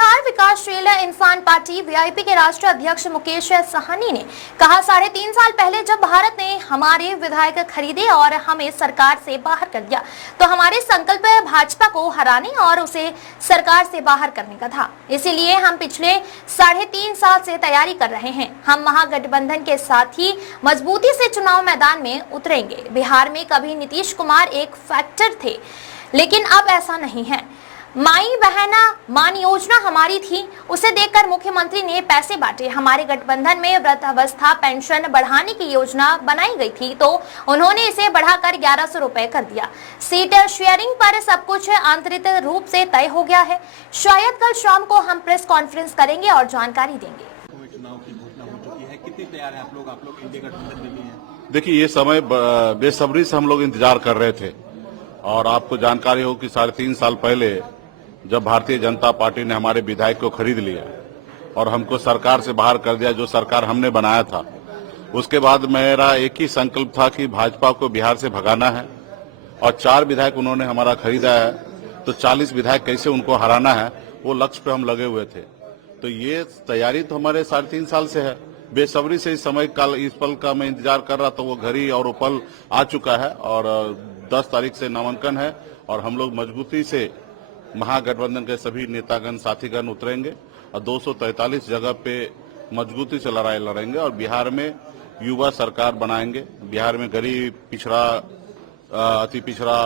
बिहार विकासशील इंसान party VIP के राष्ट्रीय अध्यक्ष मुकेश साहनी ने कहा, 3.5 साल पहले जब भारत ने हमारे विधायक खरीदे और हमें सरकार से बाहर कर दिया तो हमारे संकल्प भाजपा को हराने और उसे सरकार से बाहर करने का था। इसीलिए हम पिछले 3.5 साल से तैयारी कर रहे हैं। हम महागठबंधन के साथ ही मजबूती से चुनाव मैदान में उतरेंगे। बिहार में कभी नीतीश कुमार एक फैक्टर थे, लेकिन अब ऐसा नहीं है। माई बहना मान योजना हमारी थी, उसे देखकर मुख्यमंत्री ने पैसे बांटे। हमारे गठबंधन में वृद्धावस्था पेंशन बढ़ाने की योजना बनाई गई थी तो उन्होंने इसे बढ़ाकर 1100 रुपए कर दिया। सीट शेयरिंग पर सब कुछ आंतरिक रूप से तय हो गया है। शायद कल शाम को हम प्रेस कॉन्फ्रेंस करेंगे और जानकारी देंगे। चुनाव की घोषणा हो चुकी है, कितनी तैयार है आप लोग इंडिया गठबंधन में भी हैं? देखिए, ये समय बेसब्री से हम लोग इंतजार कर रहे थे और आपको जानकारी हो कि 3.5 साल पहले जब भारतीय जनता पार्टी ने हमारे विधायक को खरीद लिया और हमको सरकार से बाहर कर दिया, जो सरकार हमने बनाया था, उसके बाद मेरा एक ही संकल्प था कि भाजपा को बिहार से भगाना है और 4 विधायक उन्होंने हमारा खरीदा है तो 40 विधायक कैसे उनको हराना है, वो लक्ष्य पे हम लगे हुए थे। तो ये तैयारी तो हमारे 3.5 साल से है। बेसब्री से इस समय इस पल का मैं इंतजार कर रहा था, वो घड़ी और वो पल आ चुका है और 10 तारीख से नामांकन है और हम लोग मजबूती से महागठबंधन के सभी नेतागण साथीगण उतरेंगे और 243 जगह पे मजबूती से लड़ाई लड़ेंगे और बिहार में युवा सरकार बनाएंगे। बिहार में गरीब, पिछड़ा, अति पिछड़ा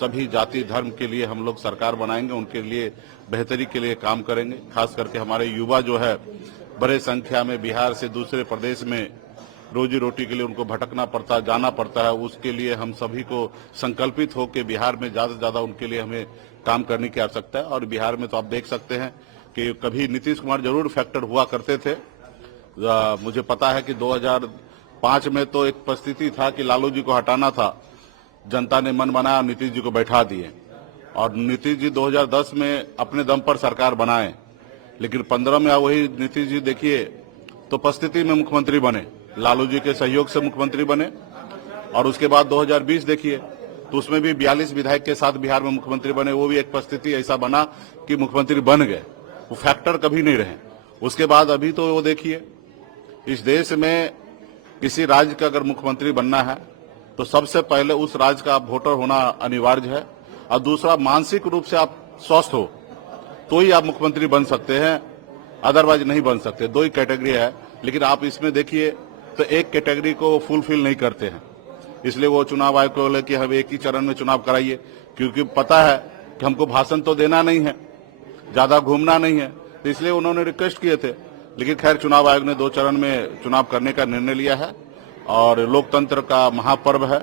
सभी जाति धर्म के लिए हम लोग सरकार बनाएंगे, उनके लिए बेहतरी के लिए काम करेंगे। खास करके हमारे युवा जो है बड़े संख्या में बिहार से दूसरे प्रदेश में रोजी रोटी के लिए उनको भटकना पड़ता, जाना पड़ता है। उसके लिए हम सभी को संकल्पित हो कि बिहार में ज्यादा से ज्यादा उनके लिए हमें काम करने की आवश्यकता है। और बिहार में तो आप देख सकते हैं कि कभी नीतीश कुमार जरूर फैक्टर हुआ करते थे। मुझे पता है कि 2005 में तो एक परिस्थिति था कि लालू जी को हटाना था, जनता ने मन बनाया, नीतीश जी को बैठा दिए और नीतीश जी 2010 में अपने दम पर सरकार बनाए, लेकिन 15 में वही नीतीश जी देखिए तो परिस्थिति में मुख्यमंत्री बने, लालू जी के सहयोग से मुख्यमंत्री बने। और उसके बाद 2020 देखिए तो उसमें भी 42 विधायक के साथ बिहार में मुख्यमंत्री बने। वो भी एक परिस्थिति ऐसा बना कि मुख्यमंत्री बन गए, वो फैक्टर कभी नहीं रहे। उसके बाद अभी तो वो देखिए, इस देश में किसी राज्य का अगर मुख्यमंत्री बनना है तो सबसे पहले उस राज्य का वोटर होना अनिवार्य है और दूसरा मानसिक रूप से आप स्वस्थ हो तो ही आप मुख्यमंत्री बन सकते हैं, अदरवाइज नहीं बन सकते। 2 ही कैटेगरी है, लेकिन आप इसमें देखिए तो एक कैटेगरी को फुलफिल नहीं करते हैं। इसलिए वो चुनाव आयोग को बोले कि हम एक ही चरण में चुनाव कराइए, क्योंकि पता है कि हमको भाषण तो देना नहीं है, ज्यादा घूमना नहीं है, तो इसलिए उन्होंने रिक्वेस्ट किए थे। लेकिन खैर चुनाव आयोग ने 2 चरण में चुनाव करने का निर्णय लिया है और लोकतंत्र का महापर्व है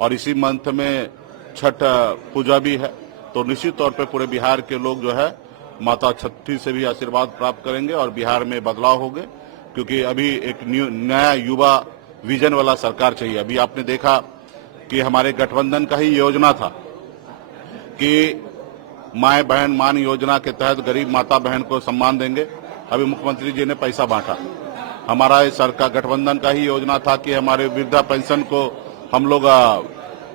और इसी मंथ में छठ पूजा भी है। तो निश्चित तौर पर पूरे बिहार के लोग जो है माता छठी से भी आशीर्वाद प्राप्त करेंगे और बिहार में बदलाव होंगे, क्योंकि अभी एक नया युवा विजन वाला सरकार चाहिए। अभी आपने देखा कि हमारे गठबंधन का ही योजना था कि माए बहन मान योजना के तहत गरीब माता बहन को सम्मान देंगे। अभी मुख्यमंत्री जी ने पैसा बांटा। हमारा इस सरकार गठबंधन का ही योजना था कि हमारे वृद्धा पेंशन को हम लोग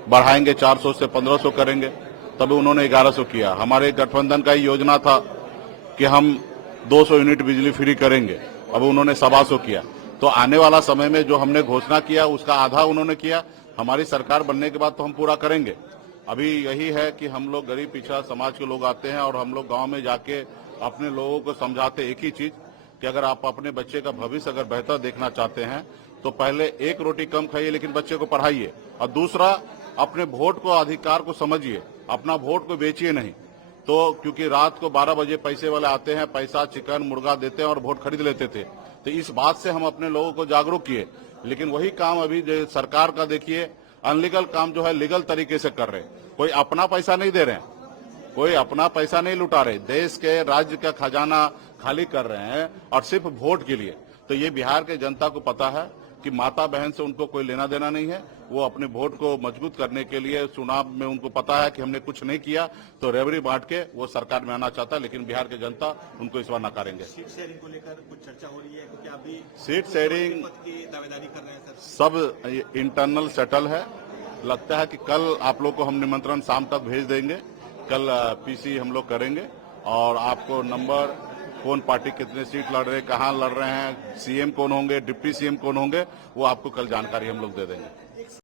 बढ़ाएंगे, 400 से 1500 करेंगे, तभी उन्होंने 1100 किया। हमारे गठबंधन का ही योजना था कि हम 200 यूनिट बिजली फ्री करेंगे, अब उन्होंने 125 किया। तो आने वाला समय में जो हमने घोषणा किया उसका आधा उन्होंने किया। हमारी सरकार बनने के बाद तो हम पूरा करेंगे। अभी यही है कि हम लोग गरीब पिछड़ा समाज के लोग आते हैं और हम लोग गांव में जाके अपने लोगों को समझाते एक ही चीज कि अगर आप अपने बच्चे का भविष्य अगर बेहतर देखना चाहते हैं तो पहले 1 रोटी कम खाइए लेकिन बच्चे को पढ़ाइए, और दूसरा अपने वोट को अधिकार को समझिए, अपना वोट को बेचिए नहीं। तो क्योंकि रात को 12 बजे पैसे वाले आते हैं, पैसा चिकन मुर्गा देते हैं और वोट खरीद लेते थे, तो इस बात से हम अपने लोगों को जागरूक किए। लेकिन वही काम अभी जो सरकार का देखिए अनलीगल काम जो है लीगल तरीके से कर रहे हैं। कोई अपना पैसा नहीं दे रहे हैं, कोई अपना पैसा नहीं लुटा रहे, देश के राज्य का खजाना खाली कर रहे हैं और सिर्फ वोट के लिए। तो ये बिहार के जनता को पता है कि माता बहन से उनको कोई लेना देना नहीं है। वो अपने वोट को मजबूत करने के लिए चुनाव में उनको पता है कि हमने कुछ नहीं किया तो रेवड़ी बांट के वो सरकार में आना चाहता है, लेकिन बिहार के जनता उनको इस बार नकारेंगे। सीट शेयरिंग को लेकर कुछ चर्चा हो रही है क्योंकि अभी सीट शेयरिंग की दावेदारी कर रहे हैं सर, सब इंटरनल सेटल है। लगता है कि कल आप लोग को हम निमंत्रण शाम तक भेज देंगे, कल पीसी हम लोग करेंगे और आपको नंबर कौन पार्टी कितने सीट लड़ रहे हैं, कहाँ लड़ रहे हैं, सीएम कौन होंगे, डिप्टी सीएम कौन होंगे, वो आपको कल जानकारी हम लोग दे देंगे।